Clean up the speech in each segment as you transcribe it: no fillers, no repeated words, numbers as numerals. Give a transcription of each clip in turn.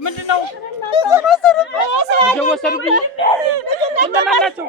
ምንድነው ወሰዱብኝ እንደማን ናቸው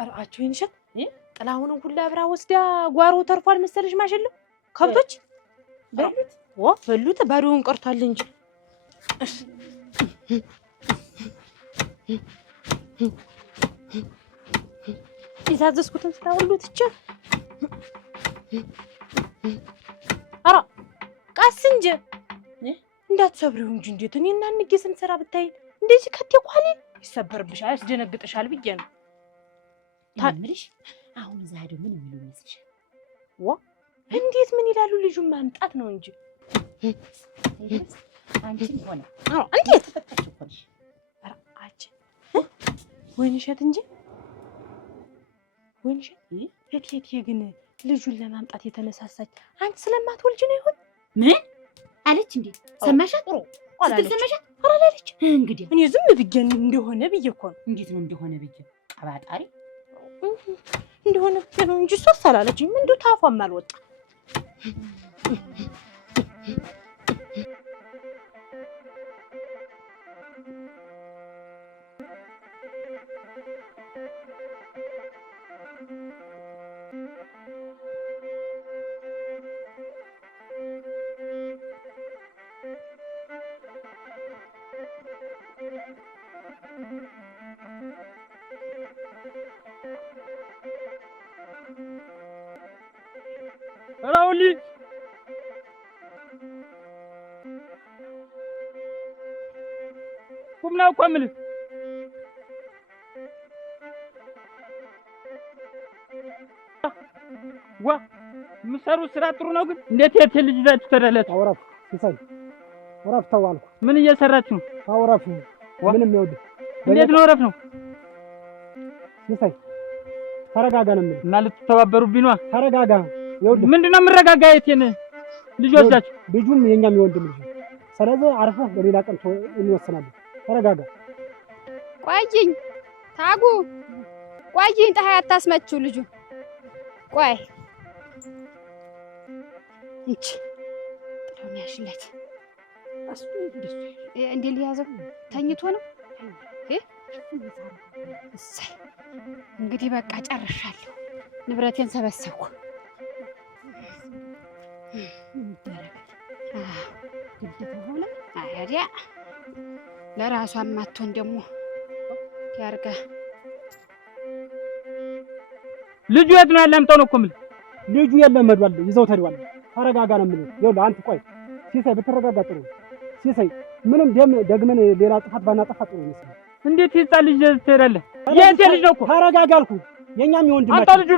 አራአቸው ይንሸት ጥላሁን ሁላ አብራ ወስዳ ጓሮ ተርፏል መሰለሽ ማሽለ ከብቶች በሉት ባዶውን ቀርቷል እንጂ ይዛዝስኩትን ስራ ሁሉ ትቼ አራ ቀስ እንጂ እንዳትሰብሪው እንጂ እንዴት እኔና እንጌ ስንሰራ ብታይ እንደዚህ ከተቋሊ ይሰበርብሻል ያስደነግጥሻል ብዬ ነው ታምሪሽ አሁን ዛሬ ምን የሚሉ መስልሽ እንዴት ምን ይላሉ ልጁን ማምጣት ነው እንጂ አንቺም ሆነ እንዴት ተፈታሽ ሆነሽ አራአች ወይንሸት እንጂ ወይንሸት እቴቴ ግን ልጁን ለማምጣት የተነሳሳች አንቺ ስለማትወልጂ ነው ይሁን ምን አለች እንዴ ሰማሻት ሰማሻት አላለች እንግዲህ እኔ ዝም ብዬ እንደሆነ ብዬ እኮ ነው እንዴት ነው እንደሆነ ብዬ ቀባጣሪ እንደሆነ ነው እንጂ እሷ አላለችኝ ምን እንደው ታፏም አልወጣ ራውሊ ቁምና ቆምል ዋ ምሰሩ ስራ ጥሩ ነው ግን እንዴት የት ልጅ ዛት ተረለት አውራፍ ሲሳይ አውራፍ ተዋልኩ ምን እየሰራችሁ አውራፍ ምንም ይወድ እንዴት ነው አውራፍ ነው ሲሳይ ተረጋጋ ነው እና ልትተባበሩብኝ ነው ተረጋጋ ይወድ ምንድነው መረጋጋየቴን ልጆቻችሁ ልጁም የኛም ይወንድም ልጅ ስለዚህ አርፈህ በሌላ ቀን እንወስናለን ተረጋጋ ቆይኝ ታጉ ቆይኝ ፀሐይ አታስመችው ልጁ ቆይ እንቺ ጥሩን ያሽለት እንዴ ሊያዘው ተኝቶ ነው እሰይ እንግዲህ በቃ ጨርሻለሁ ንብረቴን ሰበሰብኩ ግዴታ ሆነ አያዲያ ለራሷም ማጥቶን ደግሞ ያርጋ ልጁ የት ነው ያላምጣው ነው እኮ ምን ልጁ የለም ሄዷል፣ ይዘው ተደዋል። ተረጋጋ ነው የምልህ። ይኸውልህ አንተ ቆይ ሲሳይ ብትረጋጋ ጥሩ ነው። ሲሳይ ምንም ደግመን ሌላ ጥፋት ባናጠፋ ጥሩ ነው። እንዴት ህፃን ልጅ ትሄዳለህ? የእንቴ ልጅ ነው እኮ። ተረጋጋ አልኩህ። የእኛም የወንድማችን አንተ ልጁ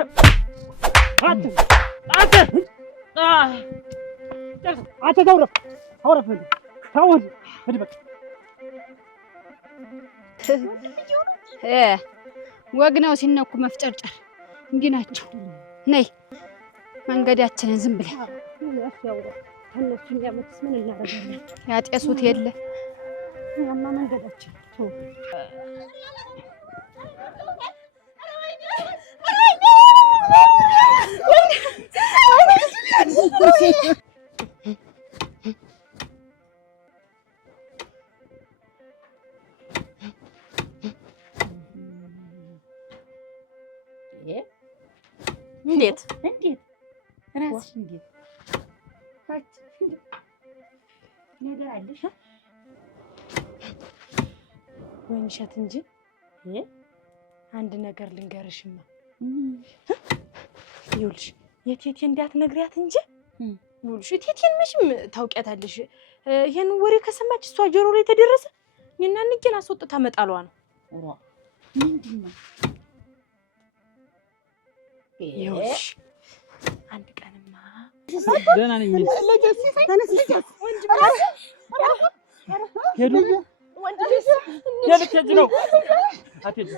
አንተ ተውረፍ ተውት ሂድ በቃ ወግ ነው ሲነኩ መፍጨርጨር። እንዲህ ናቸው። ነይ መንገዳችንን ዝም ብለን እነሱ እንዲያመጡስ ምን እናደርጋለን? ያጤሱት የለ እኛማ መንገዳችን እንዴት ራስሽ እንዴት ነገር አለሽ? ወይን እሸት እንጂ አንድ ነገር ልንገርሽማ። ይኸውልሽ የቴቴ እንዳትነግሪያት እንጂ ይኸውልሽ ቴቴን መቼም ታውቂያታለሽ። ይሄን ወሬ ከሰማች እሷ ጆሮ ላይ ተደረሰ እኔና እንጀን አስወጥታ መጣሏ ነው። ምንድን ነው? ይኸውልሽ አንድ ቀንማ ደህና ነኝ ሄዱ የልትሄጂ ነው? አትሄጂም።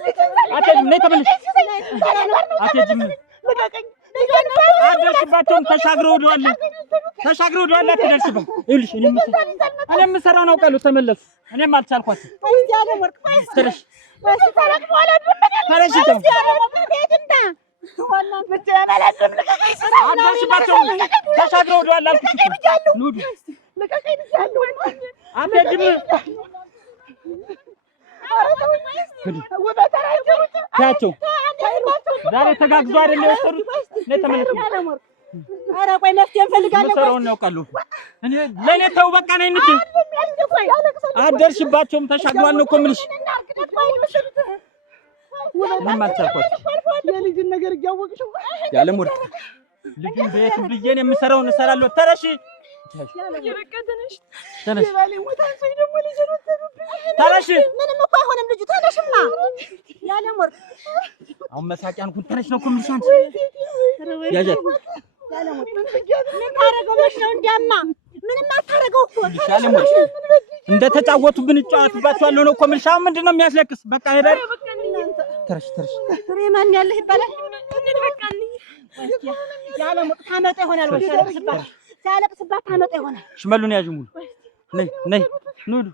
ነይ ተመለሽ። አትሄጂም። አትደርስባቸውም። ተሻግረው ወደዋል አትደርስም። ይኸውልሽ እኔ የምሰራውን አውቃለሁ። ተመለሱ። እኔም አልቻልኳትም። ተነሽ አትደርስባቸውም። ተሻግረው ወደዋል አልኩሽ እኮ አትሄጂም። ታቸው ዛሬ ተጋግዞ አይደል የወሰዱት? ነይ ተመለሱ። ኧረ ቆይ መፍትሄ እንፈልጋለን። መሰራውን ያውቃለሁ። እኔ ለኔ ተው በቃ ነኝ እንጂ አትደርሽባቸውም። ተሻግሯል ነው እኮ የምልሽ። ምንም አልቻልኳትም። የልጅን ነገር እያወቅሽው ያለ ሞት ልጅን ቤት ብዬን የምሰራውን እሰራለሁ። ተነሽ ተነሽ ተነሽ። ምንም እኮ አይሆንም ልጁ። ተነሽማ ያለ ሞት አሁን መሳቂያን ኩን ተነሽ ነው እኮ የምልሽ። አንቺ ያጃት ያለ ሞት ምን ታረገው ብለሽ ነው? እንዲያማ ምንም አታረገው እኮ ያለ ሞት እንደተጫወቱብን እጫወትባቸዋለሁ ነው እኮ የምልሽ። አሁን ምንድን ነው የሚያስለቅስ? በቃ ሄዳል። ተነሽ ማን ያለህ ይባላል። ያለ ሞት ታመጣ ይሆናል ወይ ሲያለቅስባት ታመጣ ይሆናል። ሽመሉን ያዥ ሙሉ ነይ ኑዱ።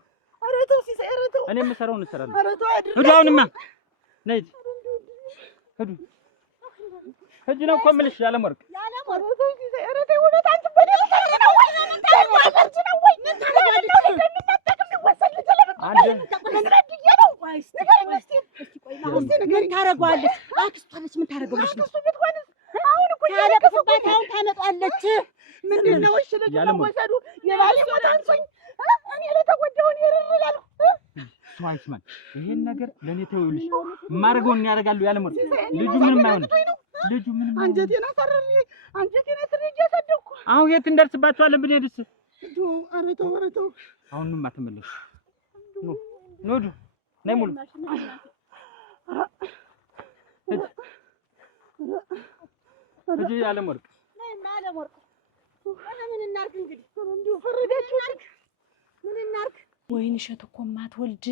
ኧረ ተው ሲሳይ፣ ኧረ ተው። እኔ የምሰራውን እሰራለሁ። ኧረ ተው አድርግ። ሂዱ አሁንማ ነይ ሂዱ። ሂጂ ነው እኮ የምልሽ። ያለ ሞት ተው ሲሳይ፣ ኧረ ተው። እውነት አንቺ በደም ነው ወይ? ምን ታደርጊያለሽ? ምን ታደርጊያለሽ? ምን ታደርገዋለች? አክስቷ ነች። ምን ታደርገዋለች? አሁን እኮ ያለቅስባት አሁን ታመጣለች። ምንድን ነው እሺ? ልጅ ወሰዱ የባሌ ሞት አንሶኝ እኔ ለተጎዳውን ይረላል። ሰው አይስማል። ይሄን ነገር ለኔ ተውልሽ። ማረጋውን ያደርጋሉ። ያለ ሞት ልጁ ምንም አይሆንም። ልጁ ምንም አንጀቴን አሰረኝ። አንጀቴን አሰረኝ ያሳደኩ። አሁን የት እንደርስባቸዋለን ብንሄድስ? ኧረ ተው፣ ኧረ ተው። አሁንማ ተመለሽ። ኑዱ ነይ ሙሉ እጂ ያለ ወርቅ ያለ ወርቅ ምን እናርግ እንግዲህ? እንዲሁ ፈረዳችሁ። ምን እናርግ? ወይን እሸት እኮ ማትወልድ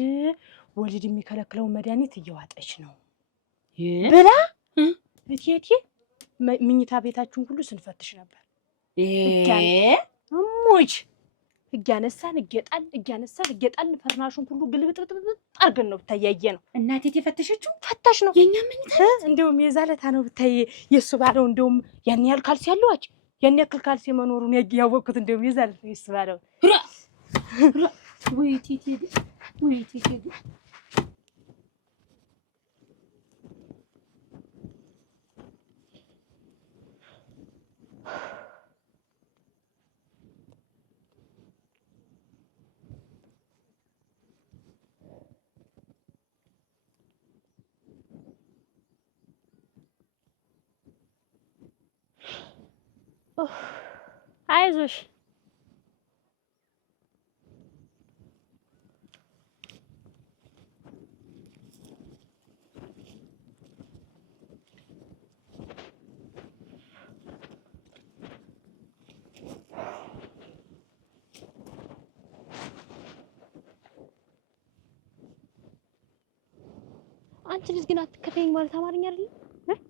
ወልድ የሚከለክለውን መድኃኒት እየዋጠች ነው ብላ እቴቴ ምኝታ ቤታችሁን ሁሉ ስንፈትሽ ነበር። እሙች እያነሳን ፈርናሹን ሁሉ ግልብጥብጥ አርገን ነው ብታያየ ነው። እናቴ የፈተሸችው ፈታሽ ነው። የኛ ምኝታ እንደውም የዛለታ ነው ብታይ የሱ ባለው እንደውም ያን ያህል ካልሲ ያለዋች ያን ያክል ካልሲ መኖሩን ያወቅኩት እንደውም የዛለታ ነው የሱ ባለው። ወይ ቲቲ አይዞሽ አንቺ ልጅ ግን አትከተይኝ ማለት አማርኛ አይደለም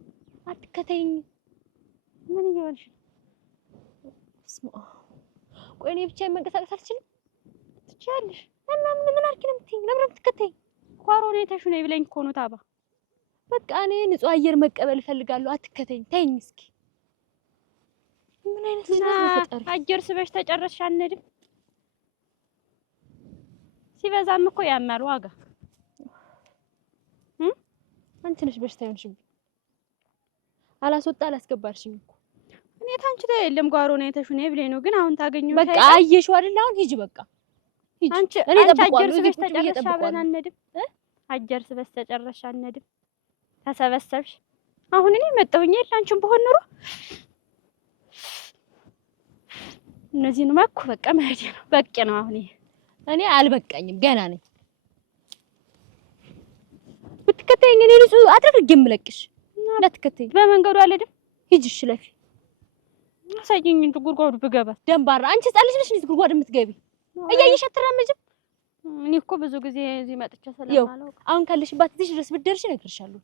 አትከተይኝ ምን ይሆንሽ ስማ ቆይ እኔ ብቻዬን መንቀሳቀስ አልችልም ትችያለሽ እና ምን አድርጊ ነው የምትይኝ ለምን አትከተይኝ ኳሮኔ ተሹ ነይ ብለኝ እኮ ነው ታባ በቃ እኔ ንጹህ አየር መቀበል እፈልጋለሁ አትከተይኝ ተይኝ እስኪ ምን አይነት ልጅ ነው ተፈጠረ አየር ስበሽ ተጨረስሽ አንሄድም ሲበዛም እኮ ያማል ዋጋ አንቺ ነሽ በሽታ ይሆንሽብኝ አላስወጣ አላስገባርሽኝ እኮ እኔ ታንቺ ላይ የለም ጓሮ ነው የተሹ ነይ ብለኝ ነው ግን አሁን ታገኙ በቃ አየሽው አይደል አሁን ሂጂ በቃ ሂጂ አንቺ እኔ አጀር ስበሽ ተጨረስሽ አብረን አንሄድም አጀር ስበሽ ተጨረስሽ አንሄድም ተሰበሰብሽ አሁን እኔ መጣሁኝ አይደል አንቺም በሆን ኑሮ እነዚህን ማኩ በቃ መሄድ ነው በቂ ነው አሁን እኔ አልበቃኝም ገና ነኝ ብትከተይኝ እኔ ንጹህ አድርጌ የምለቅሽ እንዳትከተይኝ በመንገዱ አልሄድም ሂጂ እሺ ለፊ አሳይኝ እንጂ ጉድጓዱ ብገባ ደንባራ አንቺ ጻልሽ ነሽ እንዴ ጉድጓድ የምትገቢ እያየሽ አትራመጂም እኔ እኮ ብዙ ጊዜ እዚህ መጥቼ ስለማላውቅ አሁን ካለሽባት እዚህ ድረስ ብትደርሺ እነግርሻለሁ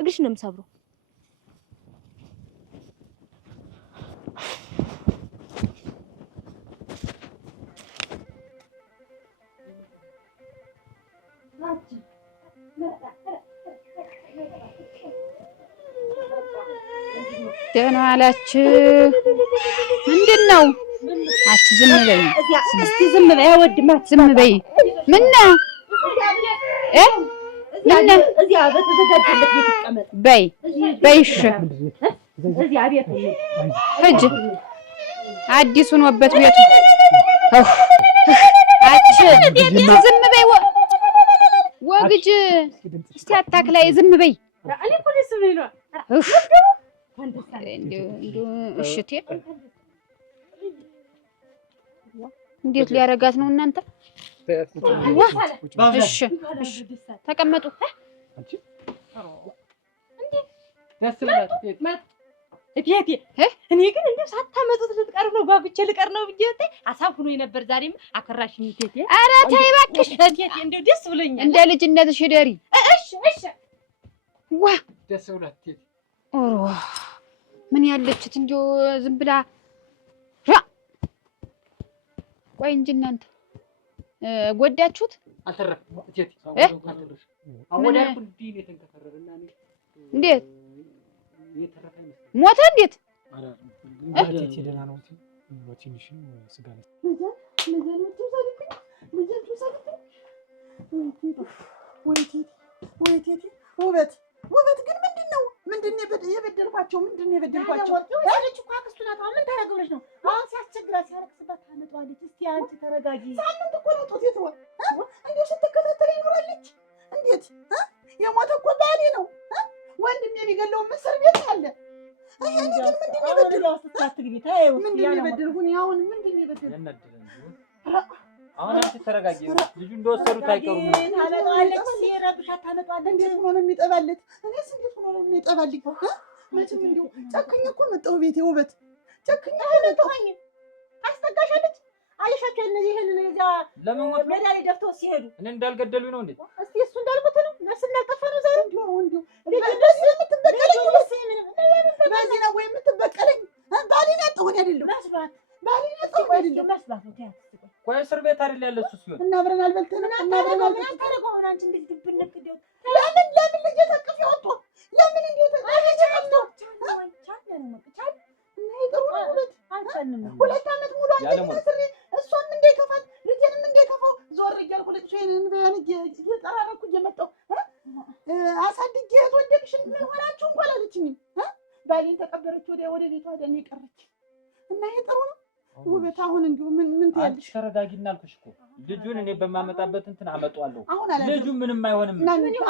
እግርሽ ነው የምሰብረው ደህና ዋላችሁ ምንድነው አቺ ዝም በይ እስቲ ዝም በይ ወድማት ዝም በይ ምን ነው ምን እዚያ በተዘጋጀለት ቤት ይቀመጥ በይ በይሽ እዚያ ቤት ሂጂ አዲሱን ወበት ቤቱ አቺ ዝም በይ ወግጅ እስቲ አታክላይ ዝም በይ እኔ ፖሊስ ነኝ ነው እሽቴ እንዴት ሊያረጋት ነው እናንተ እሺ ተቀመጡ እቴቴ እኔ ግን እንደው ሳታመጡት ልትቀር ነው ጓጉቼ ልቀር ነው ብዬ ሀሳብ ሆኖ ነበር ዛሬም አከራሽኝ እቴቴ ኧረ ተይ እባክሽ እቴቴ እንደው ደስ ብሎኛል እንደ ልጅነትሽ ደሪ እሺ ዋ ደስ ብሏት እቴቴ ኦሮ ምን ያለችት እንደው ዝም ብላ ቆይ እንጂ እናንተ ጎዳችሁት አልተረፈም እቴቴ አወዳልኩ ዲን የተንከፈረረና እኔ እንዴት የተረፈ ሞተ እንዴት እቴቴ ደህና ነው ትንሽ ስጋ ነው ወይ እቴቴ ውበት ግን ምንድነው የበደልኳቸው ያለች እኮ አክስቱ ናት ምን ታረጋለች ነው አሁን ሲያስቸግራት ሲያረክስባት ታመጣዋለች እስቲ አንቺ ተረጋጊ ሳምንት እኮ ነው ጦት የተወ እንዴ ስትከታተል ይኖራለች እንዴት የሞተ እኮ ባሌ ነው ወንድም የሚገለው ምስር ቤት አለ ይሄ ግን ምንድነው የበደለው አስተካክል ታየው ምንድነው የበደልኩኝ አሁን ምንድነው የበደልኩኝ አሁን አንቺ ተረጋጊ ልጁ እንደወሰዱት አይቀሩም ታመጣለች ሲረብሽ ታመጣለች እንዴት ሆኖ ነው የሚጠባለት እኔስ እንዴት ሆኖ ነው የሚጠባልኝ መቼም እንዴ ጨክኝ እኮ መጣሁ ቤቴ ውበት ጨክኝ ተሆኝ አስተጋሻለች አይሻከ እነዚህ ይሄንን እዛ ለምን ሜዳ ላይ ደፍተው ሲሄዱ እኔ እንዳልገደሉኝ ነው እንዴ እስቲ እሱ እንዳልሞተ ነው ነፍስ እንዳልጠፋ ነው ዛሬ እንዴ እንደዚህ የምትበቀለኝ በዚህ ነው ወይ የምትበቀለኝ ባሌን ያጣሁኝ አይደለም ባሌን ያጣሁኝ አይደለም መስባት ነው ታያት ቆይ እስር ቤት አይደል ያለ እሱ ሲሆን እና አብረን አልበልተንም እና አብረን አልበልተንም አሁን አንቺ እንዴት ድብንክ ደው ለምን ልጅ ተቀፍ ያወጡ ለምን እንዴት ተቀፍቶ ቻል እና ይጥሩ ሁለት ዓመት ሙሉ አንቺ ስሪ እሷም እንደከፋት ልጅንም እንደከፋው ዞር እያልኩ ልጅሽን በያን እየጠራረኩ እየመጣሁ አሳድጌ ወደቅሽ ምን ሆናችሁ እንኳን አለችኝ ባሌን ተቀበረች ወደ ቤቷ ደኔ ቀረች እና ይጥሩ ነው ውበት አሁን እንደው ምን ትያለሽ ተረጋጊና አልኩሽ እኮ ልጁን እኔ በማመጣበት እንትን አመጣዋለሁ አሁን ልጁ ምንም አይሆንም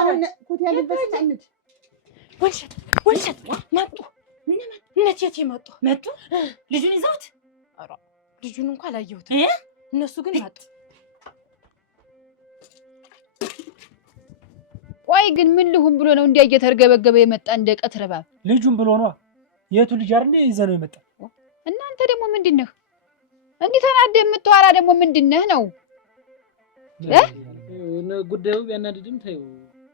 አሁን ኮት ያለበት እንት ወንሸት መጡ እቴቴ መጡ። ልጁን ይዘውት? ኧረ ልጁን እንኳን አላየሁትም። እነሱ ግን መጡ። ቆይ ግን ምን ልሁን ብሎ ነው እንዲያ እየተርገበገበ የመጣ እንደ ቀትር እባብ? ልጁን ብሎ ነው። የቱ ልጅ አይደል ይዘህ ነው የመጣ? እናንተ ደግሞ ምንድነህ እንዲህ ተናደህ የምትዋራ? ደግሞ ምንድነህ ነው ጉዳዩ ቢያናድድም ተይው።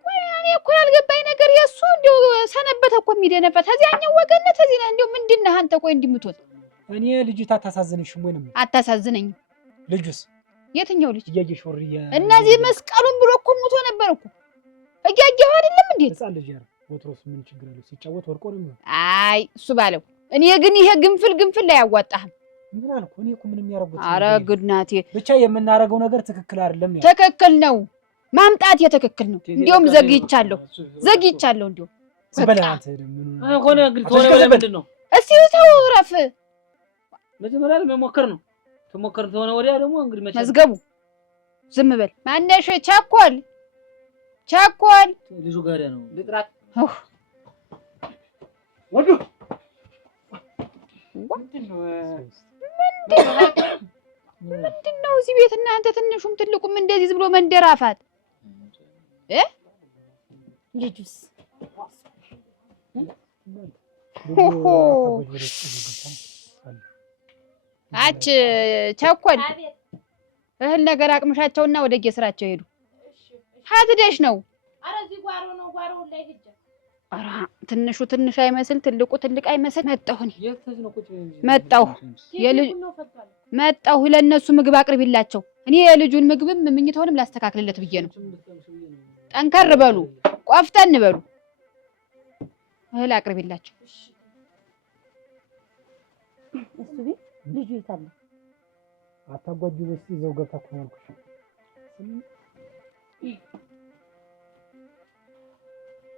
ቆይ እኔ እኮ ያልገባኝ ነገር የሱ እንደው ሰነበተ እኮ የሚደነበት እዚያኛው ወገነት እዚህ ነው። እንደው ምንድነህ አንተ? ቆይ እንዲምትወጥ እኔ ልጅቷ አታሳዝንሽም ወይ ነው? አታሳዝነኝም። ልጁስ የትኛው ልጅ? እያየሽ ወር እነዚህ መስቀሉን ብሎ እኮ ሙቶ ነበር እኮ እያየሁ አይደለም እንዴ? ህፃን ልጅ ያረ ወትሮስ ምን ችግር አለው? ሲጫወት ወርቆ ነው። አይ እሱ ባለው። እኔ ግን ይሄ ግንፍል ላይ አያዋጣህም። ምን አልኩ? እኔ እኮ ምንም ያረጉት ኧረ ግድናቴ ብቻ የምናረገው ነገር ትክክል አይደለም። ትክክል ነው ማምጣት የትክክል ነው። እንዲያውም ዘግይቻለሁ። እንዲያውም ዝበላት ሆነ ግን ሆነ ምንድን ነው? እስቲ ተው እረፍ። መጀመሪያ መሞከር ነው። ተሞከር ተሆነ ወዲያ ደግሞ እንግዲህ መዝገቡ ዝም በል። ማነሽ? ቸኮል ልጁ ጋር ነው ልጥራት ወዱ ምንድነው እዚህ ቤት እናንተ ትንሹም ትልቁም እንደዚህ ዝም ብሎ መንደራፋት? ልጁስ አች ቸኮል እህል ነገር አቅምሻቸውና ወደ የስራቸው ሄዱ። ሀትደሽ ነው? ኧረ እዚህ ጓሮ ነው። ጓሮው ላይ ሂጅ። ኧረ ትንሹ ትንሽ አይመስል ትልቁ ትልቅ አይመስል መጣሁ ለነሱ ምግብ አቅርቢላቸው። እኔ የልጁን ምግብም ምኝታውንም ላስተካክልለት ብዬ ነው። ጠንከር በሉ፣ ቆፍጠን በሉ። እህል አቅርቢላቸው። እሱ ቤት ልጁ ይታለ አታጓጁ በስቲ ዘው ገብታ ተናልኩሽ።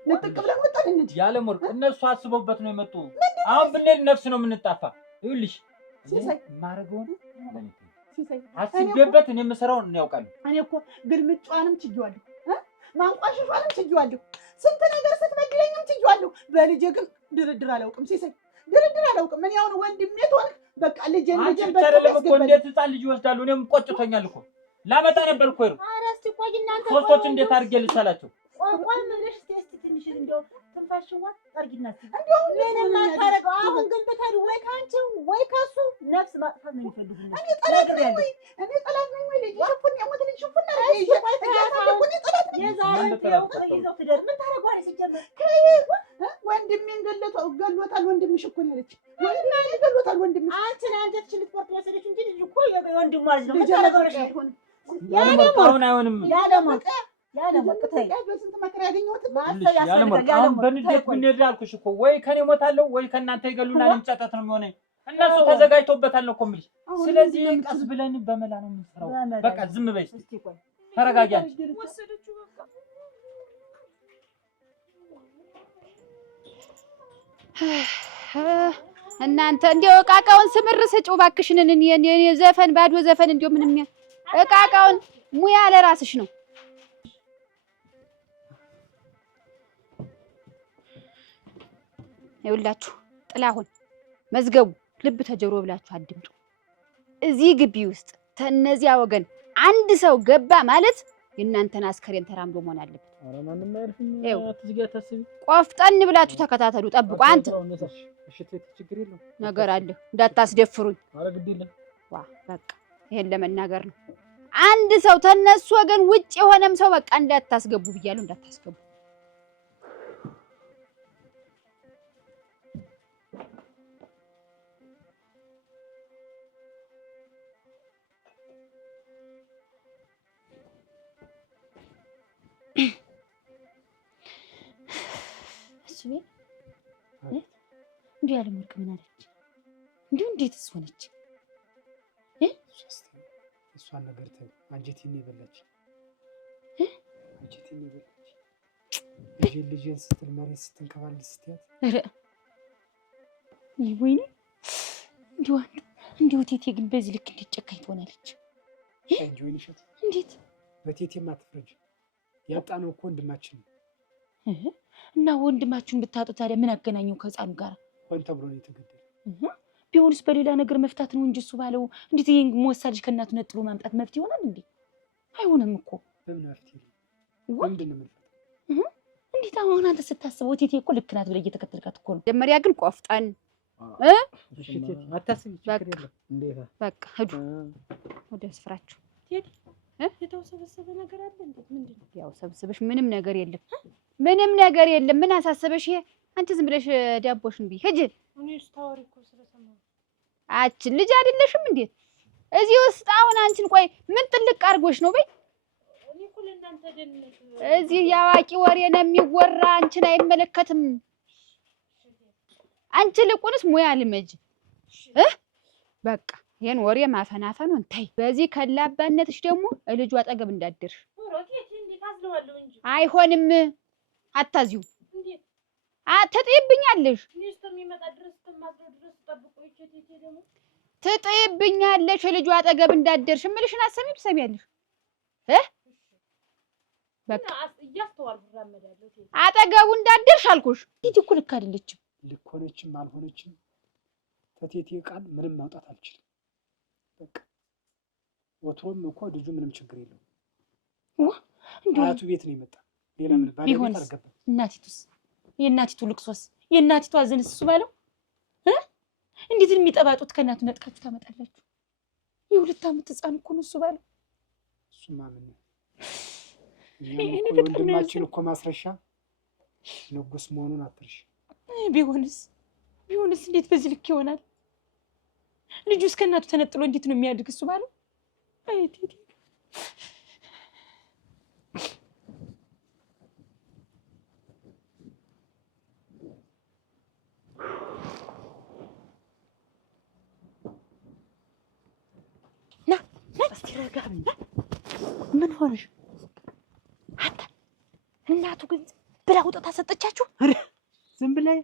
ልጥቅ ብለን ወጣን እንዴ? ያለ ሞር እነሱ አስበውበት ነው የመጡ። አሁን ብንሄድ ነፍስ ነው የምንጣፋ። ይኸውልሽ ማረገውን አስቤበት እኔ የምሰራውን እኔ ያውቃለሁ። እኔ እኮ ግልምጫዋንም ችዬዋለሁ፣ ማንቋሽሿንም ችዬዋለሁ፣ ስንት ነገር ስትበድለኝም ችዬዋለሁ። በልጄ ግን ድርድር አላውቅም። ሲሳይ ድርድር አላውቅም። እኔ አሁን ወንድሜ ትሆን በቃ ልጄን በተለይ እኮ እንዴት ህፃን ልጅ ይወስዳሉ? እኔም ቆጭቶኛል እኮ ላመጣ ነበር እኮ ይሩ ኧረ እስቲ ቆይ እናንተ ሶስቶች እንዴት አድርጌ ልሳላቸው? ቆይ ምንሽ እስቲ ትንሽ እንደው ትንፋሽዋ አርጊና እንደው ምንም አታረገው። አሁን ግን ብታዱ ወይ ካንቺ ወይ ካሱ ነፍስ ማጥፋት ነው የሚፈልጉት። እኔ ጠላት ነኝ ወይ ልጅ ሽፉን ያሞት ልጅ ሽፉን አርገ ይዘው ትደር ምን ታረጋለህ? ሲጀመር ወንድሜን ገሎታል። ወንድምሽ እኮ ነው ያለች። ወንድሜ ገሎታል። ወንድምሽ አንቺን አንጀትሽን ልትቆርጥ ወሰደች እንጂ ልጅ እኮ የወንድሙ ልጅ ነው። ምን ታረጋለሽ? አሁን አይሆንም። በስንት መከራ ያገኘሁት አሁን በንዴት ብንሄድ አልኩሽ እኮ ወይ ከኔ ሞታለሁ ወይ ከእናንተ ይገሉና እንጨጠት ነው የሚሆነው። እነሱ ተዘጋጅቶበታል እኮ የምልሽ። ስለዚህ ቀስ ብለን በመላ ነው የምንሰራው። በቃ ዝም በይ እስኪ ተረጋጊ። እናንተ እንደው ዕቃቃውን ስምር ስጪው እባክሽን። እኔ ዘፈን ባዶ ዘፈን እንደው ምንም ዕቃቃውን ሙያ ለራስሽ ነው። ይኸውላችሁ ጥላሁን መዝገቡ ልብ ተጀሮ ብላችሁ አድምጡ። እዚህ ግቢ ውስጥ ተነዚያ ወገን አንድ ሰው ገባ ማለት የእናንተን አስከሬን ተራምዶ መሆን አለበት። ኧረ ማንንም አያልፍም። አትዝጊ፣ አታስቢ። ቆፍጠን ብላችሁ ተከታተሉ፣ ጠብቁ። አንተ እሺ ችግር የለውም ነገር አለ እንዳታስደፍሩኝ። ኧረ ግድ የለም። ዋ በቃ ይሄን ለመናገር ነው። አንድ ሰው ተነሱ ወገን ውጭ የሆነም ሰው በቃ እንዳታስገቡ ብያለሁ፣ እንዳታስገቡ። እንዲሁ ያለ መልክ ምን አለች? እንዲሁ እንዴትስ ሆነች? እሷን ነገር ተው። አንጀቴን የበላች አንጀቴን የበላች ልጄን ስትል መሬት ስትንከባል ስትያት ኧረ ወይኔ እንዲሁ ቴቴ ግን በዚህ ልክ እንዴት ጨካኝ ትሆናለች? እንጂ ወይንሸት እንዴት በቴቴም አትፍረጅ። ያጣነው እኮ ወንድማችን ነው። እና ወንድማችሁን ብታጡ ታዲያ ምን አገናኘው ከህፃኑ ጋር? ሆን ተብሎ ነው የተገደለ። ቢሆንስ በሌላ ነገር መፍታት ነው እንጂ እሱ ባለው እንዴት ይሄን ሞሳልሽ ከእናቱ ነጥሎ ማምጣት መፍትሄ ይሆናል እንዴ? አይሆንም እኮ። በምን መፍትሄ ነው? ምንድን ነው የምንፈታው? እንዴት አሁን አንተ ስታስበው እቴቴ እኮ ልክ ናት ብለህ እየተከተልካት እኮ ነው። መጀመሪያ ግን ቆፍጠን እሺ እቴቴ አታስቢ፣ ችግር የለም። እንዴት በቃ ሂዱ ወደ ስፍራችሁ። የተወሰበሰበ ነገር አለ እንዴ? ምንድን ነው ያው ሰብስበሽ? ምንም ነገር የለም፣ ምንም ነገር የለም። ምን አሳሰበሽ ይሄ? አንቺ ዝም ብለሽ ዳቦሽን ቢ ሂጂ። እኔስ ታወሪ እኮ ስለሰማሁ አችን ልጅ አይደለሽም እንዴ? እዚህ ውስጥ አሁን አንቺን ቆይ ምን ጥልቅ አድርጎሽ ነው በይ? እኔ እኮ ለእናንተ ደህንነት እዚህ ያዋቂ ወሬ ነው የሚወራ፣ አንቺን አይመለከትም። አንቺ ልቁንስ ሙያ ልመጅ በቃ ይሄን ወሬ ማፈናፈኑን ተይ። በዚህ ከላባነትሽ ደግሞ ልጁ አጠገብ እንዳደርሽ። አይሆንም፣ አታዚው ትጥይብኛለሽ፣ ትጥይብኛለሽ። ልጁ አጠገብ እንዳደርሽ እምልሽን አሰሚም ትሰሚያለሽ። በቃ አጠገቡ እንዳደርሽ አልኩሽ። እንዴ እኮ ልክ አይደለችም። ልክ ሆነችም አልሆነችም ተቴቴ ቃል ምንም ማውጣት አልችልም። በቃ ወትሮም እኮ ልጁ ምንም ችግር የለውም። አያቱ ቤት ነው የመጣ ሌላ ምን ባለ ቤት አልገባም። እናቲቱስ የእናቲቱ ልቅሶስ የእናቲቱ አዘንስ እሱ ባለው እንዴት የሚጠባጡት ከእናቱ ነጥቃችሁ ታመጣላችሁ? የ2 ዓመት ህፃን እኮ ነው እሱ ባለው። እሱማ ምን ነው ወንድማችን እኮ ማስረሻ ንጉስ መሆኑን አትርሽ። ቢሆንስ እንዴት በዚህ ልክ ይሆናል? ልጁ እስከ እናቱ ተነጥሎ እንዴት ነው የሚያድግ እሱ ባለው? አይቲ ምን ሆነሽ? አንተ እናቱ ግን ብላ ውጣታ ሰጠቻችሁ? አረ ዝም ብለህ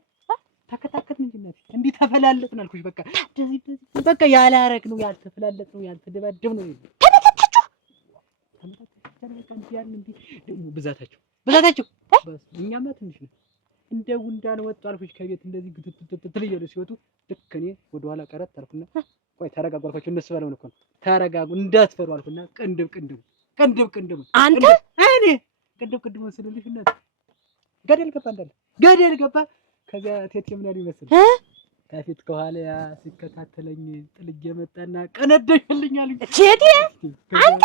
ተከታከትን እንጂ እናቴ እንዲህ ተፈላለጥን አልኩሽ። በቃ በቃ ያላረግ ነው ያልተፈላለጥ ነው ያልተደባደብ ነው። ተመታታችሁ ደግሞ ብዛታቸው እኛማ ትንሽ ነው። እንደ ጉንዳን ወጡ አልኩሽ ከቤት እንደዚህ ግትትትል እያሉ ሲወጡ ልክ እኔ ወደኋላ ቀረት አልኩና ቆይ ተረጋጉ አልኳቸው። እነሱ ባለው እኮ ተረጋጉ እንዳትፈሩ አልኩና ቅንድብ አንተ እኔ ቅንድብ መስልልሽ እናት ገደል ገባ። ከዚያ ቴቴ ምን ያለ ይመስል ከፊት ከኋላ ያ ሲከታተለኝ ጥልዬ መጣና ቀነደሽልኛል። ቴቴ አንተ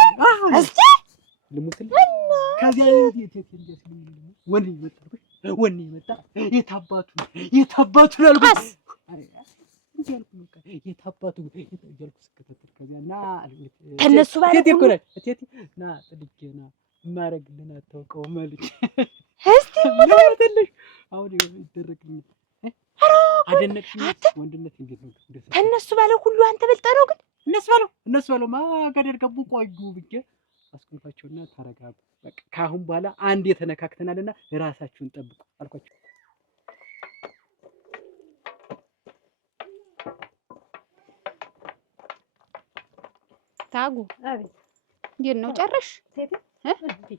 እስቲ ልሙትል ከዚያ ቴቴ እንደዚህ ወኔ መጣ። የታባቱ አልኩት። የታባቱ እያልኩ ስከታተል ከዚያና ከነሱ ባለ ቴቴ እኮ ነች ቴቴ ና ጥልዬ ና ማረግልን አታውቀውም አለች። እስቲ ሞተልሽ አሁን ይደረግልኝ አደነቅሽ። ወንድነት እንዴት ነው? ከነሱ ባለው ሁሉ አንተ በልጠህ ነው። ግን እነሱ ባለው ማጋደር ገቡ ቆዩ ብዬ አስቆልፋቸውና ተረጋጉ። በቃ ካሁን በኋላ አንድ የተነካክተናልና ራሳችሁን ጠብቁ አልኳቸው። ታጉ አቤት፣ እንዴት ነው ጨረሽ? ሴት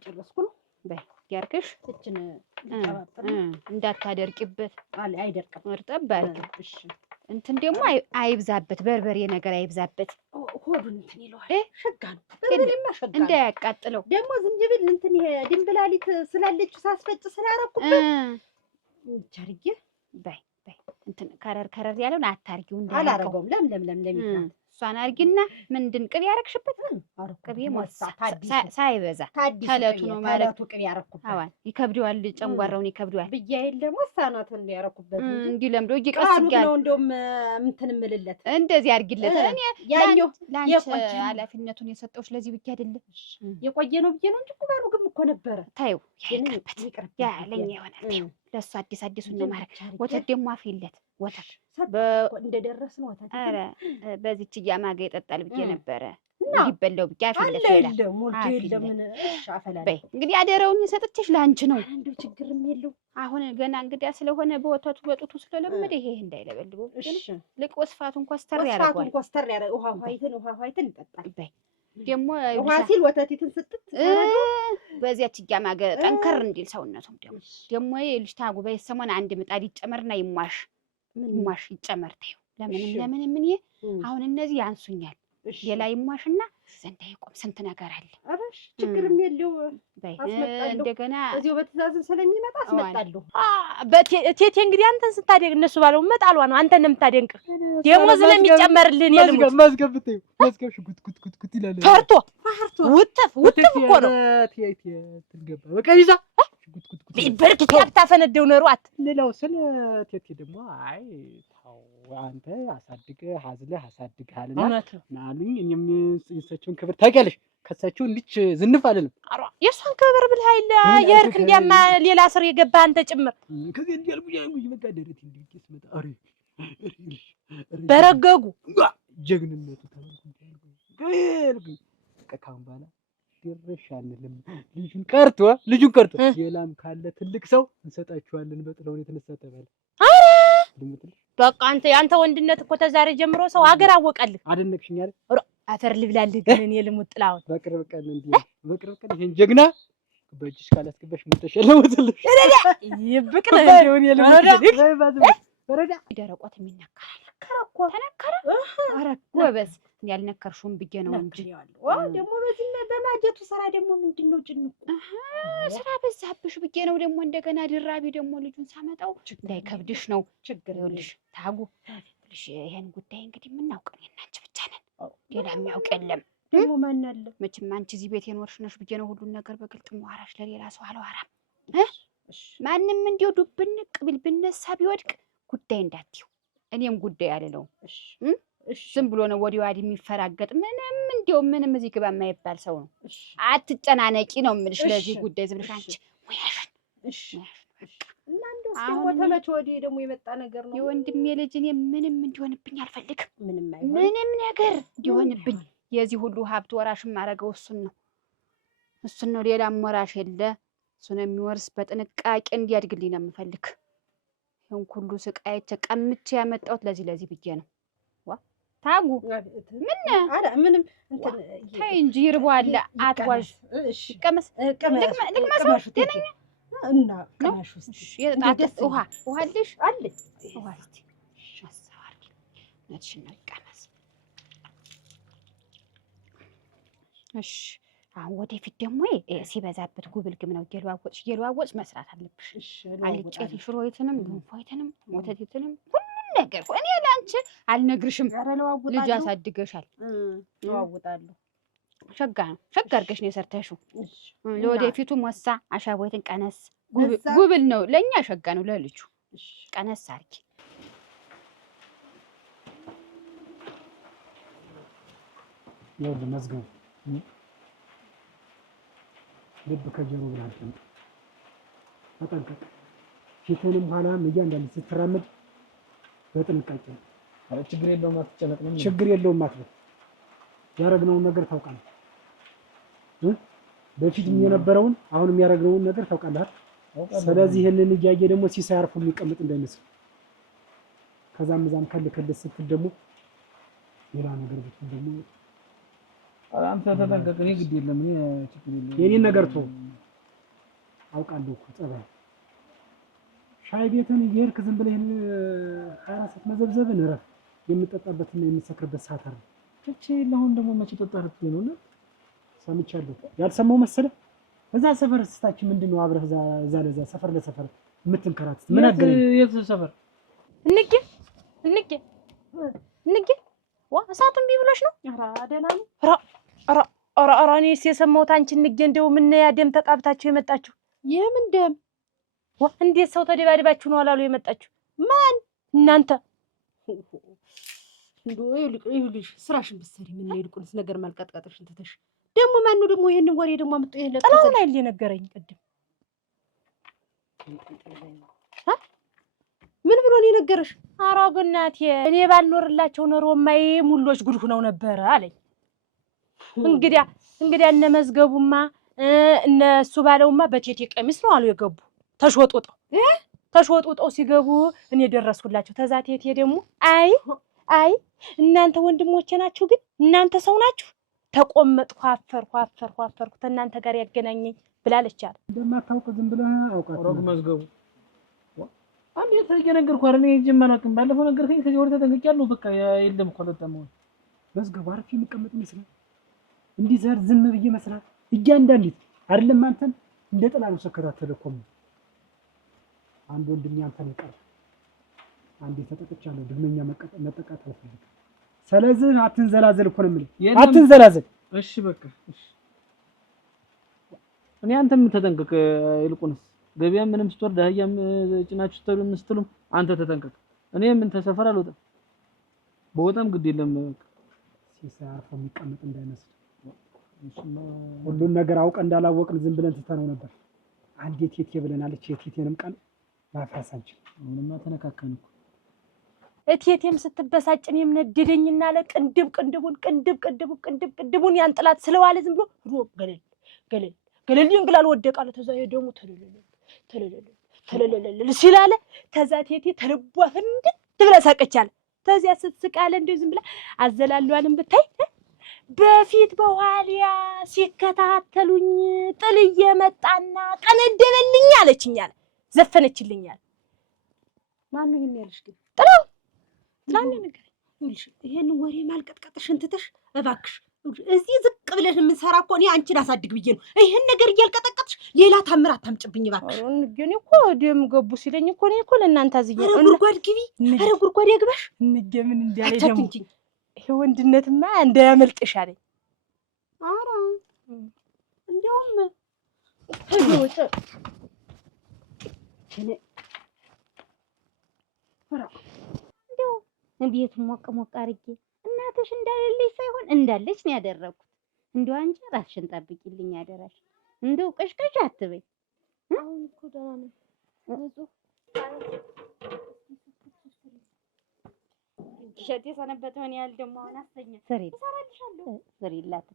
ጨረስኩ ነው። በይ ያርክሽ እችን እንዳታደርቂበት። አይደርቅም። እርጥብ አድርጊው። እሺ እንትን ደግሞ አይብዛበት፣ በርበሬ ነገር አይብዛበት። ሆዱን እንትን ይለዋል። ሸጋ ነው በርበሬማ ሸጋ ነው እንዳያቃጥለው። ደግሞ ዝንጅብል እንትን ይሄ ድንብላሊት ስላለችው ሳስፈጭ ስላደረኩበት ቻርጌ በይ እንትን ከረር ያለውን አታርጊው። አላረገውም። ለምለም ይላል። እሷን አርጊና ምንድን ቅቤ ያረግሽበት? ቅቤ ሞሳ ሳይበዛ ተለቱ ነው ማለት ቅቤ ያረኩበት። አዋን ይከብደዋል፣ ጨንጓራውን ይከብደዋል ብዬ አይደል ደግሞ ሳናት እንደ ያረኩበት እንዲህ ለምዶ ይቀስ ይጋል ነው። እንደውም እንትን እምልለት እንደዚህ አርጊለት። እኔ ያኛው ላንቺ ኃላፊነቱን የሰጠው ስለዚህ ብቻ አይደለም የቆየ ነው ብዬ ነው እንጂ ኩባኑ ግን እኮ ነበረ። ታዩ ያለኝ ይሆናል። ለሱ አዲሱን ነው ማረግ። ወተት ደግሞ አፍይለት ወተት እንደደረስን ወተት ኧረ በዚህች እያማገ ይጠጣል ብዬ ነበረ። እንዲበላው ብቻ አፍይለት በይ። እንግዲህ አደረውን የሰጠችሽ ለአንቺ ነው። እንደው ችግርም የለው። አሁን ገና እንግዲያ ስለሆነ በወተቱ በጡቱ ስለለመደ ይሄ እንዳይለበልበው ልቅ ወስፋቱን ኮስተር ያደርገዋል። ውሃ ኋይትን ይጠጣል። በይ ደግሞ ውሃ ሲል ወተቲትን ስትት በዚያች እያማገ ጠንከር እንዲል ሰውነቱም ደግሞ ይልሽ ታጉ በይ ሰሞን አንድ ምጣድ ይጨመርና ይሟሽ ማሽ ይጨመርተው ለምንም ምን አሁን እነዚህ ያንሱኛል ሌላ ይሟሽና ዘንዳ ይቆም ስንት ነገር አለ አረሽ ችግርም የለው አስመጣለሁ እንደገና እዚሁ በትእዛዝ ስለሚመጣ አስመጣለሁ በቴቴ እንግዲህ አንተን ስታደግ እነሱ ባለው መጣሏ ነው አንተን ነው የምታደንቅ ደሞዝ ለሚጨመርልን የለም ማስገብተው ማስገብሽ ጉት ይላል ፈርቶ ውጥፍ እኮ ነው ቴቴ ትገባ በቃ ይዛ ጉት በርክ ያብታፈነደው ነሯት ሌላው ስለ ቴቴ ደግሞ አይ ታው አንተ አሳድገህ ሀዝለህ አሳድገሃልና ናሉኝ እኔም የእሳቸውን ክብር ታውቂያለሽ ከእሳቸው እንዲች ዝንፍ አለንም አሯ የእሷን ክብር ብለህ አይደል የርክ እንዲያማ ሌላ ስር የገባህ አንተ ጭምር ከዚህ እንዲያልኩኝ በቃ ደረት እንዲስ መጣ አሪ በረገጉ ጀግንነቱ ተመልኩ ከካም ባላ ይረሻልንም ልጁን ቀርቶ ሌላም ካለ ትልቅ ሰው እንሰጣችኋለን በጥለውን የተነሳ ተባለ በቃ አንተ ወንድነት እኮ ተዛሬ ጀምሮ ሰው አገር አወቀልህ አደነቅሽኝ አይደል አፈር ልብላልህ ግን እኔ ልሙት ጥላውን በቅርብ ቀን ይሄን ጀግና በእጅሽ ካላስገባሽ ሙተሸለውትልሽ ይብቅል እንደው እኔ ልሙት በረዳ ደረቆት የሚነካል ተነከረ ኧረ ጎበዝ ያልነከርሽውን ብዬ ነው እንጂ ደግሞ በዚህ በማጀቱ ስራ ደግሞ ምንድነው ጭንቁ ስራ በዛብሽ ብዬ ነው ደግሞ እንደገና ድራቢ ደግሞ ልጁን ሳመጣው እንዳይከብድሽ ነው ችግር ይኸውልሽ ታጉ ይሄን ጉዳይ እንግዲህ የምናውቀው የእናንቺ ብቻ ነን ሌላ የሚያውቅ የለም ደግሞ ማን አለ መቼም አንቺ እዚህ ቤት የኖርሽ ነሽ ብዬ ነው ሁሉን ነገር በግልጥ ማዋራሽ ለሌላ ሰው አላወራም ማንም እንዲው ዱብንቅ ቢል ብነሳ ቢወድቅ ጉዳይ እንዳትዪው እኔም ጉዳይ አልለውም ዝም ብሎ ነው ወዲህ ዋዲ የሚፈራገጥ ምንም እዚህ ግባ የማይባል ሰው ነው አትጨናነቂ ነው የምልሽ ለዚህ ጉዳይ ዝም ብለሽ አንቺ ሙያሽን እና እንደው እስከ ተመች ወዲህ ደግሞ የመጣ ነገር ነው የወንድሜ ልጅ እኔ ምንም እንዲሆንብኝ አልፈልግም ምንም ነገር እንዲሆንብኝ የዚህ ሁሉ ሀብት ወራሽ ማረገው እሱን ነው ሌላም ወራሽ የለ እሱን የሚወርስ በጥንቃቄ እንዲያድግልኝ ነው የምፈልግ ይሄን ሁሉ ስቃይ ተቀምጬ ያመጣሁት ለዚህ ብዬ ነው ታጉ ምንም ታይ እንጂ ይርቧል አትዋዥ ቀመስ ልቅመስ ደነኛ እና ቀማሽ ውስጥ የጣጣት ውሃ አለሽ ውሃ እስቲ አሰዋር ነትሽና ቀመስ እሺ አሁን ወደፊት ደግሞ ሲበዛበት ጉብልግም ነው እየለዋወጥሽ መስራት አለብሽ አልጨት ሽሮይትንም ገንፎይትንም ወተትንም ነገር እኔ ላንቺ አልነግርሽም ልጅ አሳድገሻል ለዋውጣለሁ ሸጋ አድርገሽ ነው የሰርተሽው ለወደፊቱ ሞሳ አሻቦይትን ቀነስ ጉብል ነው ለኛ ሸጋ ነው ለልጁ ቀነስ አርጊ ይኸውልህ መዝገቡ ልብ ከጀሮ ብላችሁ ተጠንቀቅ ፊትንም ኋላም እያንዳንዱ ስትራመድ በጥንቃቄ አረ ችግር የለውም አትጨነቅ ነው ችግር የለውም ማለት ያረግነውን ነገር ታውቃለህ በፊትም የነበረውን አሁንም ያረግነውን ነገር ታውቃለህ ስለዚህ ይሄንን እያየ ደግሞ ሲሳርፉ የሚቀመጥ እንዳይመስል ከዛም ከልከል ስትል ደግሞ ሌላ ነገር ብትል ደግሞ አንተ ተጠንቀቅ እኔ ግድ የለም እኔ ችግር የለም የኔን ነገር ተው አውቃለሁ እኮ ጸባይ ሻይ ቤትን እየሄድክ ዝም ብለህ 24 ሰዓት መዘብዘብን እረፍ የምጠጣበትና የምትሰክርበት ሰዓት አይደል እቺ ለሁን ደግሞ መቼ ተጣርፍ ነውና ሰምቻለሁ ያልሰማው መሰለ እዛ ሰፈር ስታች ምንድነው አብረህ እዛ ሰፈር ለሰፈር የምትንከራት ምን አገረኝ የት ሰፈር እንግዲህ ዋ እሳቱን ቢብሎሽ ነው ኧረ ደህና ነው ኧረ እኔስ የሰማሁት አንቺ እንግዲህ እንደው ምን ያደም ተቃብታችሁ የመጣችሁ የምን ደም ዋ እንዴት ሰው ተደባድባችሁ ነው አላሉ የመጣችሁ ማን እናንተ እንደው ይኸውልሽ ስራሽን ብትሰሪ ምን ነው ይልቁንስ ነገር ማልቀጥቀጥሽን ትተሽ ደግሞ ማን ነው ደግሞ ይሄንን ወሬ ደግሞ አምጥቶ ይሄን ጥላው ላይ የነገረኝ ቅድም ምን ብሎ ነው የነገረሽ ኧረ እናቴ እኔ ባልኖርላቸው ኖሮማ ሙሎች ጉድ ሆነው ነበር አለኝ እንግዲያ እነ መዝገቡማ እነሱ ባለውማ በቴቴ ቀሚስ ነው አሉ የገቡ ተሽወጡጠው ሲገቡ እኔ ደረስኩላቸው ተዛ ቴቴ ደግሞ አይ እናንተ ወንድሞቼ ናችሁ ግን እናንተ ሰው ናችሁ ተቆመጥኩ አፈርኩ እናንተ ጋር ያገናኘኝ ብላለች አለ እንደማታውቅ ዝም ብለህ አውቃት ሮግ መዝገቡ አንዴ ተነገርኩህ አይደል? የጀመረው ባለፈው ነገርከኝ። ከዚህ ወር ተጠንቅቄያለሁ። በቃ የለም እኮ አልወጣም። መዝገቡ አርፌ የምቀመጥ ይመስላል። እንዲህ ዘር ዝም ብዬ መስራት እያንዳንዲት አይደለም አንተን እንደ ጥላ ነው ሰከታተለ እኮ አንድ ወንድም ያንተን ይቀር አንዴ ተጠቅቻለሁ። ድግመኛ መጠቃት አልፈልግም። ስለዚህ አትንዘላዘል እኮ ነው የምልህ። አትንዘላዘል። እሺ በቃ እሺ። እኔ አንተም ተጠንቀቅ። ይልቁንስ ገበያ ምንም ስትወርድ አህያም ጭናችሁ ስትሉም አንተ ተጠንቀቅ። እኔ ምን ተሰፈር አልወጣም። በወጣም ግድ የለም ሲሳርፈ የሚቀመጥ እንዳይመስል። ሁሉን ነገር አውቀ እንዳላወቅን ዝም ብለን ትተነው ነበር። አንዴ ቴቴ ብለናለች። የቴቴንም ቃል ማፍረስ አንችልም። አሁንማ ተነካከን እኮ እቴቴም ስትበሳጭ እኔም ነደደኝና ቅንድቡን ያን ጥላት ስለዋለ ዝም ብሎ ገለል ይንግላል ወደቃለ። ተዛ ደግሞ ተለለለ ሲላለ ተዛ ቴቴ ተልቧ ፍንድት ብላ ሳቀቻለ። ተዚያ ስትስቃለ እንደው ዝም ብላ አዘላሏንም ብታይ በፊት በኋሊያ ሲከታተሉኝ ጥልዬ መጣና ቀነደበልኝ አለችኛል። ዘፈነችልኛል። ማን ነው ይሄን ያለሽ ግን? ጥራው ትላንት ነገር ይሄን ወሬ ማልቀጥቀጥሽን ትተሽ እባክሽ እዚህ ዝቅ ብለሽ የምንሰራ እኮ እኔ አንቺን አሳድግ ብዬ ነው። ይሄን ነገር እያልቀጠቀጥሽ ሌላ ታምር አታምጭብኝ እባክሽ። ግን እኮ ደም ገቡ ሲለኝ እኮ እኔ እኮ ለእናንተ አዝዬ ነው። ጉድጓድ ግቢ፣ ኧረ ጉድጓድ ያግባሽ። እንደምን እንዳለኝ ደግሞ ይሄ ወንድነትማ እንዳያመልጥሽ አለኝ። ኧረ እንደውም ወጣ እንደው እንዴት ሞቅ አድርጌ እናትሽ እንዳለልሽ ሳይሆን እንዳለች ነው ያደረኩት። እንደው አንቺ ራስሽን ጠብቂልኝ አደራሽ። እንደው ቀሽቀሽ አትበይ። አሁን እኮ ደህና ነኝ። ንጹህ ሸቴ ሰነበት ሆነ ያል ደግሞ አሁን አስተኛ እሰራልሻለሁ። ስሪላት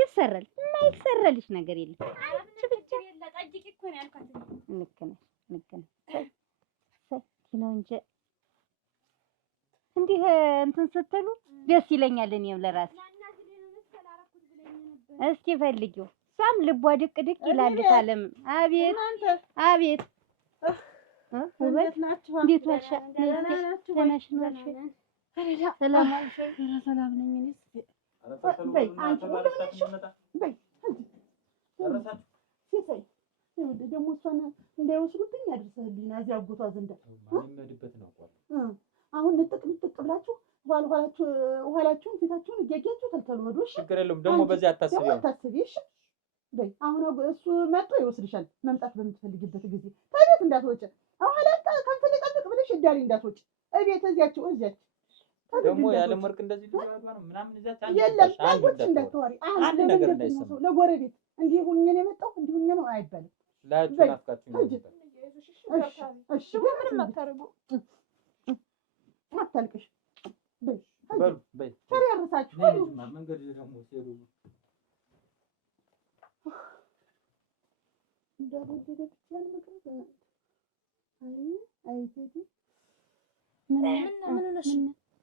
ይሰራል። የማይሰራልሽ ነገር የለም። አንቺ ብቻ ጠጅቂ እኮ ነው ያልኳት። ልክ ነሽ። ነው እንጂ እንዲህ እንትን ስትሉ ደስ ይለኛል። እኔም ለራሴ እስኪ ፈልጊው። እሷም ልቧ ድቅ ይላል። ታለም አቤት አቤት ውበት እንዴት ዋልሽ? ተነሽ ነው ሰላም አልሽ? ሰላም ነኝ እኔ። በይ አንቺ በይ ሲሰይ ደግሞ እሷን እንዳይወስዱብኝ አድርሰህልኝ እዚያ አጎቷ ዘንድ አሁን ንጥቅ ብላችሁ ኋላችሁን ፊታችሁን እያያችሁ ተልተሉ ወዶ። እሺ ችግር የለውም። ደግሞ በዚህ አታስቢ። እሺ በይ አሁን እሱ መጥቶ ይወስድሻል። መምጣት በምትፈልጊበት ጊዜ ከቤት እንዳትወጪ። ኋላ ከንፈል ጠብቅ ብለሽ እዳሪ እንዳትወጪ። እቤት እዚያችሁ ደግሞ ያለ ወርቅ እንደዚህ ድራባ ነው ምናምን እዛች አንድ የለም። ታውቁት እንዳትወሪ። አንድ ነገር እንዳይሰማ ለጎረቤት እንዲህ ሁኜ ነው የመጣው እንዲህ ሁኜ ነው አይባልም። ላችሁ ናፍቃችሁ ነው። እሺ ምንም አታረጉ። አታልቅሽ። በይ ተሪያርሳችሁ መንገድ ደግሞ ሲሩ እንዳወደደች ያን መቅረት ቴቴ ምን ነሽ?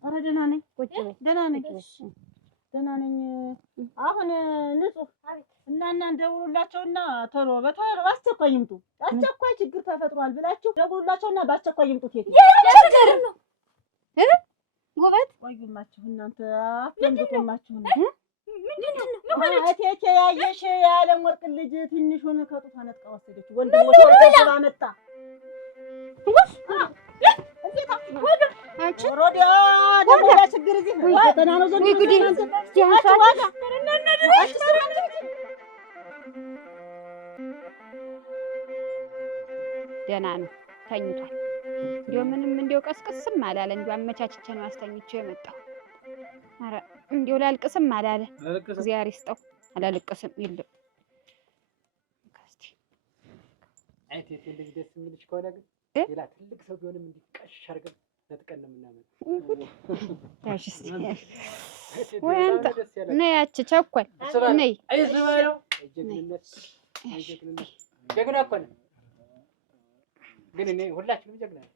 ኧረ ደህና ነኝ። ቁጭ በይ። ደህና ነኝ። አሁን ንጹህ እናና ደውሉላቸውና ቶሎ በቶሎ አስቸኳይ ይምጡ። አስቸኳይ ችግር ተፈጥሯል ብላችሁ ደውሉላቸውና በአስቸኳይ ይምጡ። ቴቴ ችግር ነው ውበት ቆዩማችሁ እናንተ አትንገጡማችሁ። ምንድነው? ቴቴ ያየሽ የዓለም ወርቅ ልጅ ትንሹን ከጡቷ ነጥቃ ወሰደች። ወንድሞች ወልደባ መጣ። አንቺ ሮዲያ ደግሞ ችግር እዚህ ፈተና ነው ዘንድ ደህና ነው ተኝቷል። እንዲያው ምንም እንዲያው ቀስቅስም አላለ። እንዲያው አመቻችቼ ነው አስተኝቼው የመጣው። ኧረ እንዲያው ላልቅስም አላለ። እግዚአብሔር ይስጠው። አላለቅስም የለም። አይ ቴቴ ልጅ ደስ የሚልሽ ከሆነ ግን ሌላ ትልቅ ሰው ቢሆንም እንዲቀሽ አድርገን ነጥቀን ነው የምናመጣው። ወይ አንተ ነይ ያቺ ቸኮል ነይ። ጀግና እኮ ነን ግን እኔ ሁላችንም ጀግና ነን።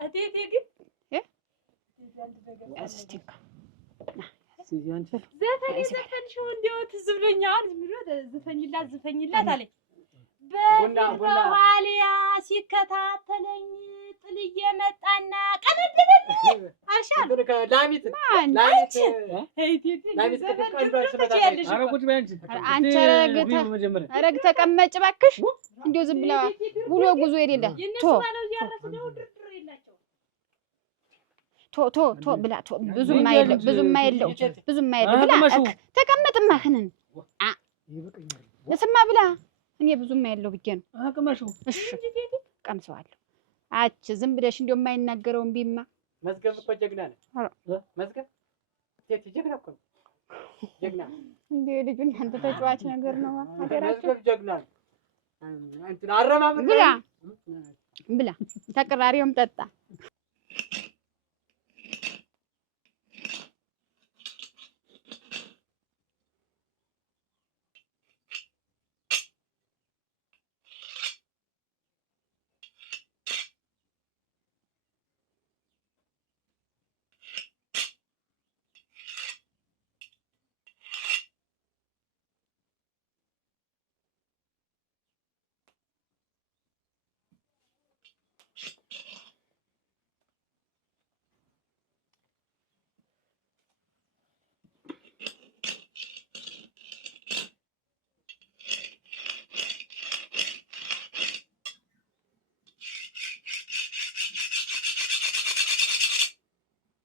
እቴቴ ግን ዘፈንሽ እንደው ትዝ ብሎኛል። ዝም ብሎ ዝፈኝላት አለኝ። በኋሊያ ሲከታተለኝ ጥልዬ መጣና ቀነደደልኝ አልሻል ላሚት ረግ ተቀመጭ እባክሽ። እንዲያው ዝም ብላ ውሎ ጉዞ የሌለ ቶ ብላ ብዙም አይለው ብላ ተቀመጥማ ህንን ለስማ ብላ እኔ ብዙም አይለው ብዬ ነው። እሺ ቀምሰዋለሁ። አች ዝም ብለሽ እንዲያው የማይናገረውን ቢማ መዝገብ እኮ ጀግና ነው። መዝገብ ሴት ጀግና እኮ ነው። ጀግና እንዴ ልጁ እናንተ ተጫዋች ነገር ነው። አደራችሁ መዝገብ ጀግና ነው። እንትን አረማመድ ብላ ተቀራሪውም ጠጣ።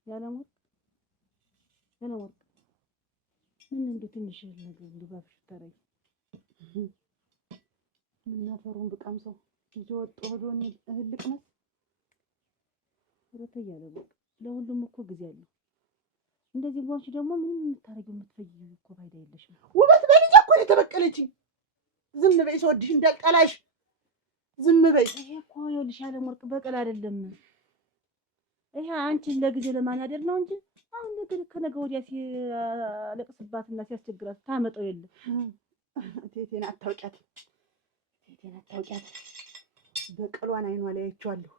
ያለሞት ምን እንደ ትንሽ ነገር ልባብሽ ተረይ እና ፈሩን ብቃም ሰው ይወጣ ሆዶን እህልቅ ነው ወረተ ያለሞት ለሁሉም እኮ ጊዜ አለው። እንደዚህ ሆንሽ ደግሞ ምንም የምታረጊው የምትፈይው እኮ ፋይዳ የለሽም። ውበት በልጅ እኮ ነው የተበቀለችኝ። ዝም በይ ሰውድሽ እንዳልጠላሽ ዝም በይ። ይሄ እኮ ይኸውልሽ ያለሞት በቀል አይደለም። ይሄ አንቺን ለጊዜ ለማናደር ነው እንጂ አሁን ነገር ከነገ ወዲያ ሲያለቅስባትና ሲያስቸግራት ታመጣው የለም። ቴቴን አታውቂያት፣ በቀሏን አይኗ ላይ አይቼዋለሁ።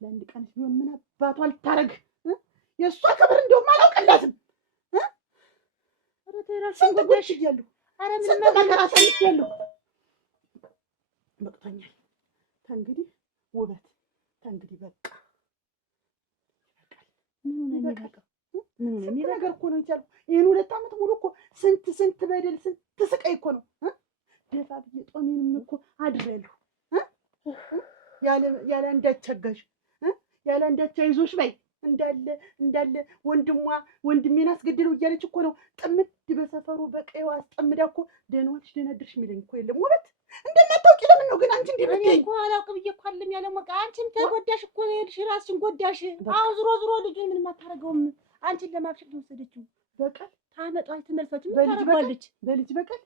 ለአንድ ቀን ሲሆን ምን አባቷ ልታረግ የእሷ ክብር እንደውም አላውቅላትም። ኧረ ተይ እራስሽን ጎዳሽ እያለሁ ኧረ ስንት ነገር አሳልፌያለሁ። በቅቶኛል። ተንግዲህ ውበት ተንግዲህ በቃ ስንት ነገር እኮ ነው የቻልኩት። ይህን 2 ዓመት ሙሉ እኮ ስንት በደል ስንት ስቃይ እኮ ነው ደፋ ብዬ ጦሜንም እኮ አድሬያለሁ። ያለ አንዳች አጋዥ ያለ አንዳች አይዞሽ በይ እንዳለ ወንድሜን አስገድለው እያለች እኮ ነው ጥምድ በሰፈሩ በቀይዋ አስጠምዳ እኮ ደህና ዋልሽ ደህና አደርሽ የሚለኝ እኮ የለም። ውበት እንደማታውቂ ለምን ነው ግን አንቺ እንዴ ብትይ? እኔ እኮ አላውቅ ብዬ እኮ አለም ያለ ሞቃ አንቺም ተጎዳሽ እኮ ሄድሽ ራስሽን ጎዳሽ። አዎ ዞሮ ልጁን ምንም አታረገውም። አንቺን ለማብሸቅ ነው ወሰደችው። በቀል ታመጣው ትመልፈች ምን ታረጋለች? በልጅ በቀል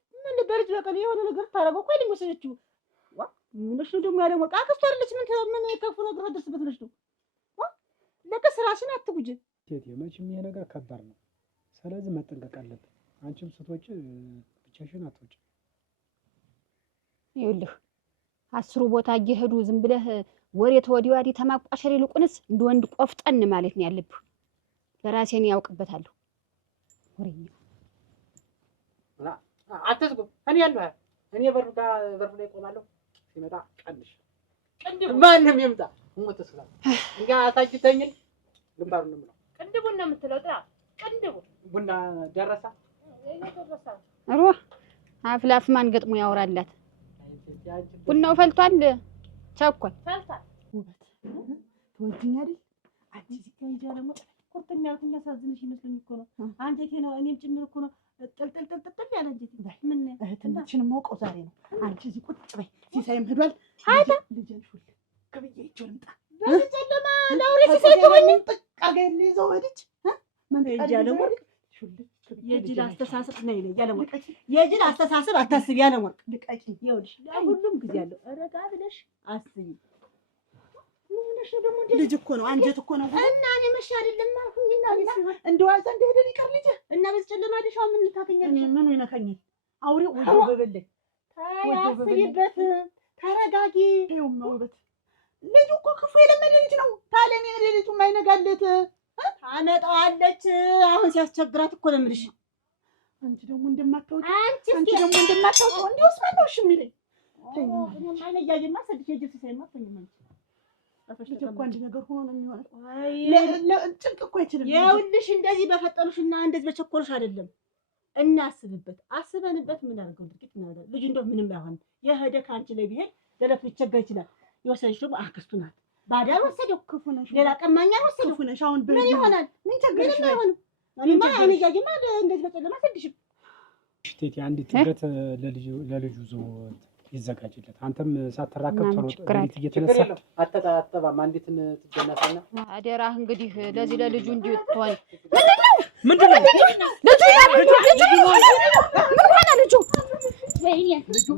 በልጅ በቀል የሆነ ነገር ታረገው እኮ አይደል ወሰደችው። ምንሽ ነው ደግሞ ያለ ሞቃ አክስቷ አይደለች? ምን ከፉ ነገር አደርስበት ነሽ ነው ለቀስ ራስሽን አትጉጂ። ቴቴ መቼም ይሄ ነገር ከባድ ነው። ስለዚህ መጠንቀቅ አለብን። አንቺም ስትወጪ ብቻሽን አትወጪ። ይኸውልህ 10 ቦታ እየሄዱ ዝም ብለህ ወሬ ተወዲህ ወዲህ ተማቋሸር ይልቁንስ እንደ ወንድ ቆፍጠን ማለት ነው ያለብህ። ለራሴ እኔ ያውቅበታለሁ። ወሬኛ አትዝጉ። እኔ ያለሁ እኔ በሩ ላይ ቆማለሁ። ሲመጣ ቀንሽ ማንም ይምጣ ሞት ስላ እንጋ አሳጅተኝ ግንባሩ ነው የምለው። ቅንድቡን ነው የምትለው? ጥራ ቅንድቡ ቡና ደረሳ አሮ አፍላፍ ማን ገጥሞ ያወራላት? ቡናው ፈልቷል። ቸኮል ፈልቷል። ውበት ትወጂኝ አይደል? አንቺ ሲካንጃ ደግሞ ቁርጥም ያልኩኝ ያሳዝንሽ ይመስለኝ እኮ ነው። አንጀቴ ነው እኔም ጭምር እኮ ነው ጥልጥል ያለ አንጀቴ። ምን እህትነትሽን የማውቀው ዛሬ ነው። አንቺ እዚህ ቁጭ በይ። ሲሳይም ሄዷል። አይታ ልጄን ሹል ከብዬ ይዤው ልምጣ። በጨለማ ላውሬ ሲሳይ ተወኝ ጠቃገል ይዘው ሄደች። ምን ያለው የጅል አስተሳሰብ ነው ያለው። የጅል አስተሳሰብ አታስቢ ያለው ወርቅ ልቀቂ። ይኸውልሽ ለሁሉም ጊዜ አለው። ረጋ ብለሽ አስቢ። ምን ሆነሽ ነው ደግሞ? ልጅ እኮ ነው አንጀት እኮ ነው። እና እኔ መሽ አይደለም አልኩኝና እንደዋዛ እንደሄደ ሊቀር ልጅ እና በዚህ ጨለማ ደሻው ምን ታከኛለሽ? ምኑ ይነካኛል? አውሬው ወጆ በበለኝ። ታይ አስቢበት፣ ተረጋጊ። ይኸውማ ውበት ልጁ እኮ ክፉ የለመደ ልጅ ነው። ታዲያ እኔ ልጁ የማይነጋለት ታመጣዋለች። አሁን ሲያስቸግራት እኮ ነው የምልሽ። አንቺ ደግሞ እንደማታውቂ እንዲውስ ማን ነው እሺ የሚለኝ? እኔማ አይነ እያየማ ሰድቼ ጅብስ ሳይማ ተኝመንች ልጅ እኮ አንድ ነገር ሆኖ ነው የሚሆነው። ጭንቅ እኮ አይችልም። ይኸውልሽ እንደዚህ በፈጠሩሽና እንደዚህ በቸኮልሽ አይደለም። እናስብበት፣ አስበንበት ምን አድርገው ድርጊት እናደርጋለን። ልጁ እንደው ምንም አይሆን የሄደ ከአንቺ ላይ ቢሄድ ለለፍ ሊቸገር ይችላል። የወሰደች ደግሞ አክስቱ ናት። ባዳ ወሰደው ክፉ ነሽ፣ ሌላ ቀማኛ ወሰደው ክፉ ነሽ። አሁን ምን ይሆናል? ምን ቸገረሽ? ምን አይሆንም። እኔማ አይኔ እያየማ እንደዚህ በጨለማ ሰድሽም ሽቴት አንዲት ትገት ለልጁ ዞ ይዘጋጅለት። አንተም ሳትራከብ ቶሎ ጥሪት እየተነሳ አተጣጣባም አንዲትን ትጀናሰና አደራህ እንግዲህ ለዚህ ለልጁ እንዲወጥቷል። ምንድነው ልጁ ወይኔ ልጁ